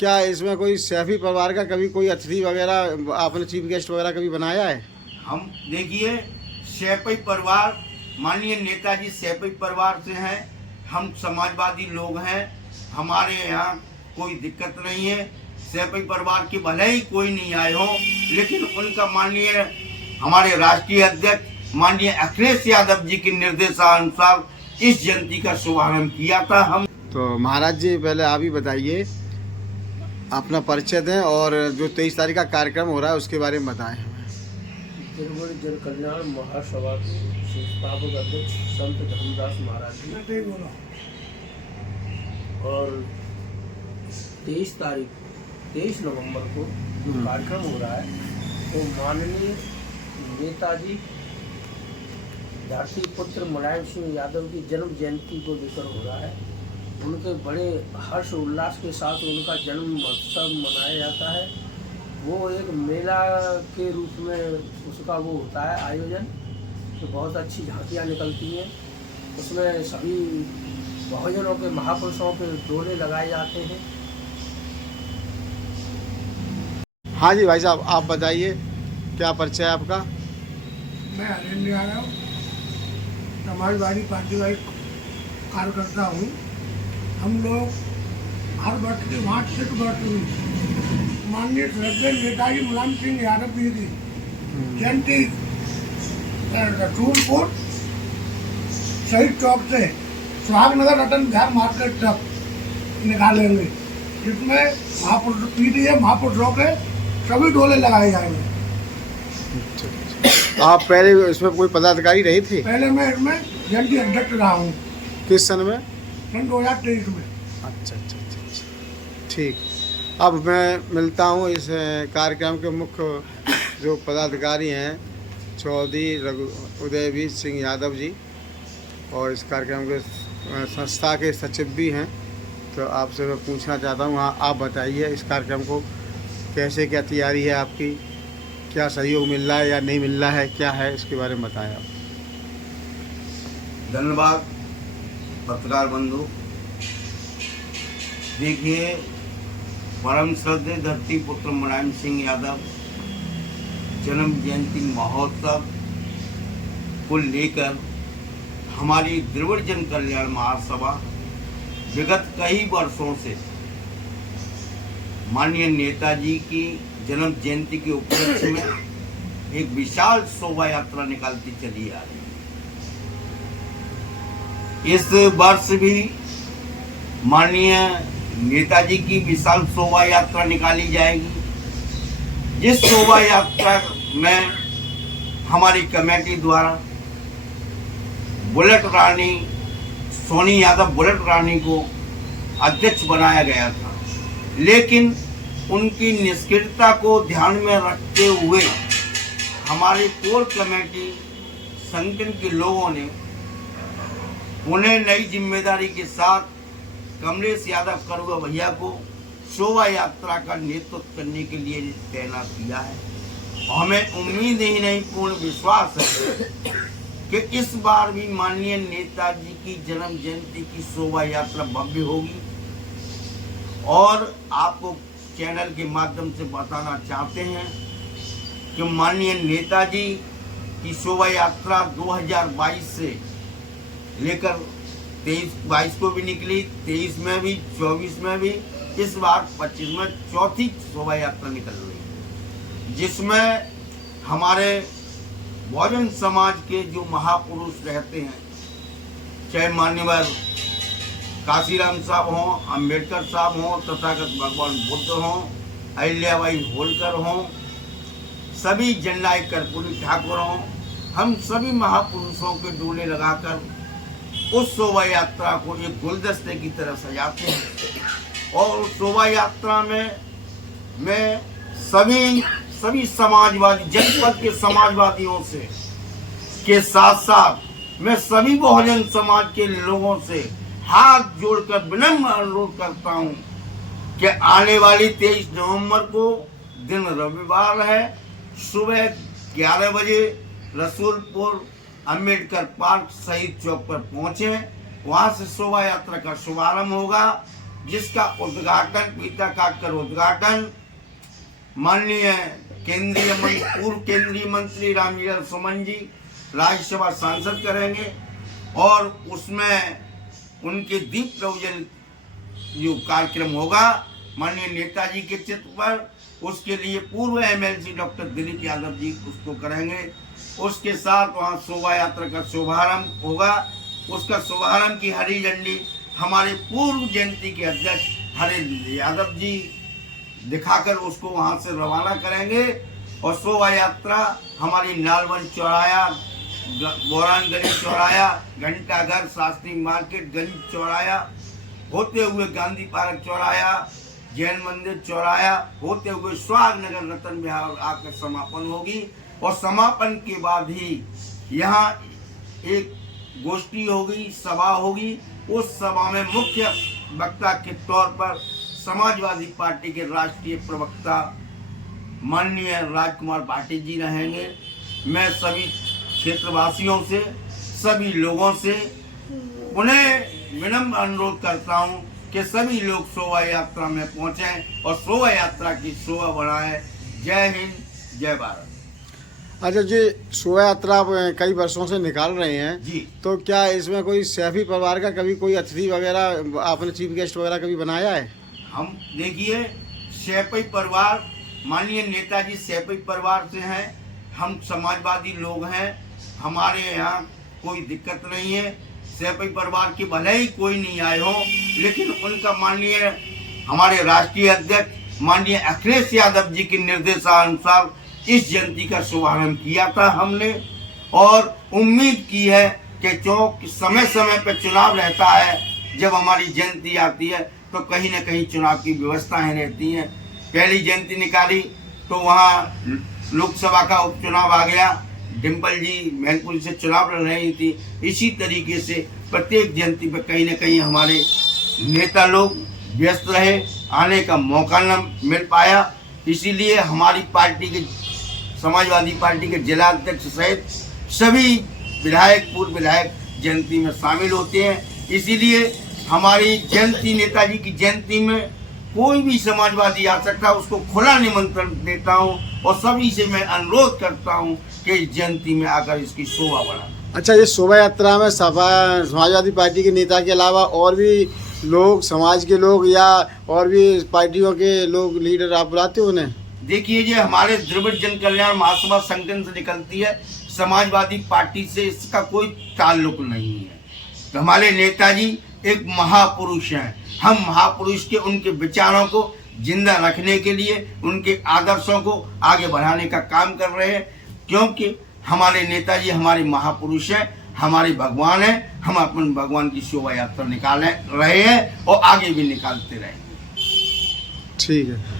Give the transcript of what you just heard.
क्या इसमें कोई सैफी परिवार का कभी कोई अतिथि वगैरह आपने चीफ गेस्ट वगैरह कभी बनाया है? हम देखिए, सैफई परिवार, माननीय नेताजी सैफई परिवार से हैं। हम समाजवादी लोग हैं, हमारे यहाँ कोई दिक्कत नहीं है। सैफई परिवार के भले ही कोई नहीं आए हो, लेकिन उनका माननीय हमारे राष्ट्रीय अध्यक्ष माननीय अखिलेश यादव जी के निर्देशानुसार इस जयंती का शुभारंभ किया था। हम तो महाराज जी पहले आप ही बताइए, अपना परिचय दें और जो 23 तारीख का कार्यक्रम हो रहा है उसके बारे में बताएं हमें। त्रिपुर जन कल्याण महासभा के संस्थापक अध्यक्ष संत धर्मदास महाराज जी और 23 नवंबर को जो कार्यक्रम हो रहा है वो माननीय नेताजी धरती पुत्र मुलायम सिंह यादव की जन्म जयंती को लेकर हो रहा है। उनके बड़े हर्ष उल्लास के साथ उनका जन्म महोत्सव मनाया जाता है। वो एक मेला के रूप में उसका वो होता है आयोजन, तो बहुत अच्छी झांकियाँ निकलती हैं। उसमें सभी बहुजनों के महापुरुषों के डोले लगाए जाते हैं। हाँ जी भाई साहब, आप बताइए क्या परिचय है आपका? मैं हरेंद्र यादव समाजवादी पार्टी का एक कार्यकर्ता हूँ। हम लोग हर वर्ष के 5 में माननीय श्रद्धेय नेताजी मुलायम सिंह यादव जी की जयंती टूलपुर शहीद चौक से सुहागनगर रतन बिहार मार्केट तक निकालेंगे, जिसमें महापुरुष पीडीए महापुरुषों के सभी डोले लगाए जाएंगे। आप पहले इसमें कोई पदाधिकारी रही थी? पहले मैं इसमें जयंती अध्यक्ष रहा हूँ किस सन में? सन 2023 में। अच्छा अच्छा अच्छा अच्छा, ठीक। अब मैं मिलता हूँ इस कार्यक्रम के मुख्य जो पदाधिकारी हैं, चौधरी उदयवीर सिंह यादव जी, और इस कार्यक्रम के संस्था के सचिव भी हैं। तो आपसे मैं पूछना चाहता हूँ, हाँ आप बताइए इस कार्यक्रम को कैसे, क्या तैयारी है आपकी, क्या सहयोग मिल रहा है या नहीं मिल रहा है, क्या है इसके बारे में बताएं आप। धन्यवाद पत्रकार बंधु। देखिए, परम श्रद्धेय धरती पुत्र मुलायम सिंह यादव जन्म जयंती महोत्सव को लेकर हमारी त्रिपुर जन कल्याण महासभा विगत कई वर्षों से माननीय नेताजी की जन्म जयंती के उपलक्ष्य में एक विशाल शोभा यात्रा निकालती चली आ रही है। इस वर्ष भी माननीय नेताजी की विशाल शोभा यात्रा निकाली जाएगी, जिस शोभा यात्रा में हमारी कमेटी द्वारा बुलेट रानी सोनी यादव बुलेट रानी को अध्यक्ष बनाया गया था, लेकिन उनकी निष्क्रियता को ध्यान में रखते हुए हमारी कोर कमेटी संगठन के लोगों ने उन्हें नई जिम्मेदारी के साथ कमलेश यादव करुआ भैया को शोभा यात्रा का नेतृत्व करने के लिए तैनात किया है। हमें उम्मीद ही नहीं, पूर्ण विश्वास है कि इस बार भी माननीय नेताजी की जन्म जयंती की शोभा यात्रा भव्य होगी। और आपको चैनल के माध्यम से बताना चाहते हैं कि माननीय नेताजी की शोभा यात्रा 2022 से लेकर 23-22 को भी निकली, 23 में भी, 24 में भी, इस बार 25 में चौथी शोभा यात्रा निकल रही है, जिसमें हमारे बहुजन समाज के जो महापुरुष रहते हैं, चाहे मान्यवर काशीराम साहब हों, अम्बेडकर साहब हों, तथागत भगवान बुद्ध हों, अहिल्याबाई होलकर हों, सभी जननायक कर्पूरी ठाकुर हों, हम सभी महापुरुषों के डोले लगाकर उस शोभा यात्रा को एक गुलदस्ते की तरह सजाते हैं। और उस शोभा यात्रा में मैं सभी समाजवादी, जनपद के समाजवादियों से के साथ साथ मैं सभी बहुजन समाज के लोगों से हाथ जोड़कर विनम्र अनुरोध करता हूं कि आने वाली 23 नवंबर को दिन रविवार है, सुबह 11 बजे रसूलपुर अम्बेडकर पार्क शहीद चौक पर पहुंचे। वहां से शोभा यात्रा का शुभारंभ होगा, जिसका उद्घाटन पीता काटकर उद्घाटन माननीय पूर्व केंद्रीय मंत्री रामविलास सुमन जी राज्यसभा सांसद करेंगे और उसमें उनके दीप प्रज्वलन जो कार्यक्रम होगा माननीय नेताजी के चित्र पर, उसके लिए पूर्व MLC डॉक्टर दिलीप यादव जी उसको करेंगे। उसके साथ वहाँ शोभा यात्रा का शुभारंभ होगा। उसका शुभारंभ की हरी झंडी हमारे पूर्व जयंती के अध्यक्ष हरेंद्र यादव जी दिखाकर उसको वहाँ से रवाना करेंगे और शोभा यात्रा हमारी नालवन चौराया, बोरान गली चौराया, घंटाघर, शास्त्री मार्केट, गंज चौराया होते हुए गांधी पार्क चौराया, जैन मंदिर चौराया होते हुए स्वाग नगर रतन विहार आकर समापन होगी। और समापन के बाद ही यहाँ एक गोष्ठी होगी, सभा होगी। उस सभा में मुख्य वक्ता के तौर पर समाजवादी पार्टी के राष्ट्रीय प्रवक्ता माननीय राजकुमार भाटी जी रहेंगे। मैं सभी क्षेत्रवासियों से, सभी लोगों से उन्हें विनम्र अनुरोध करता हूं कि सभी लोग शोभा यात्रा में पहुंचें और शोभा यात्रा की शोभा बढ़ाएं। जय हिंद, जय भारत। अच्छा जी, शोभा यात्रा आप कई वर्षों से निकाल रहे हैं जी। तो क्या इसमें कोई सैफी परिवार का कभी कोई अतिथि वगैरह आपने चीफ गेस्ट वगैरह कभी बनाया है? हम देखिए, सैफई परिवार माननीय नेताजी सैफई परिवार से हैं। हम समाजवादी लोग हैं, हमारे यहाँ कोई दिक्कत नहीं है। सैफई परिवार के भले ही कोई नहीं आए हो, लेकिन उनका माननीय हमारे राष्ट्रीय अध्यक्ष माननीय अखिलेश यादव जी के निर्देशानुसार इस जयंती का शुभारंभ किया था हमने और उम्मीद की है कि जो समय समय पर चुनाव रहता है, जब हमारी जयंती आती है तो कहीं न कहीं चुनाव की व्यवस्थाएं रहती हैं। पहली जयंती निकाली तो वहाँ लोकसभा का उपचुनाव आ गया, डिम्पल जी मैनपुरी से चुनाव लड़ रही थी। इसी तरीके से प्रत्येक जयंती पर कहीं न कहीं हमारे नेता लोग व्यस्त रहे, आने का मौका न मिल पाया। इसीलिए हमारी पार्टी के समाजवादी पार्टी के जिला अध्यक्ष सहित सभी विधायक, पूर्व विधायक जयंती में शामिल होते हैं। इसीलिए हमारी जयंती, नेताजी की जयंती में कोई भी समाजवादी आ सकता है, उसको खुला निमंत्रण देता हूं और सभी से मैं अनुरोध करता हूं कि इस जयंती में आकर इसकी शोभा बढ़ा। अच्छा, ये शोभा यात्रा में समाजवादी पार्टी के नेता के अलावा और भी लोग, समाज के लोग या और भी पार्टियों के लोग, लीडर आप बुलाते हो उन्हें? देखिए जी, हमारे द्रविड़ जन कल्याण महासभा संगठन से निकलती है, समाजवादी पार्टी से इसका कोई ताल्लुक नहीं है। तो हमारे नेताजी एक महापुरुष हैं। हम महापुरुष के उनके विचारों को जिंदा रखने के लिए, उनके आदर्शों को आगे बढ़ाने का काम कर रहे हैं, क्योंकि हमारे नेताजी हमारे महापुरुष हैं, हमारे भगवान हैं। हम अपन भगवान की शोभा यात्रा निकाल रहे हैं और आगे भी निकालते रहेंगे। ठीक है।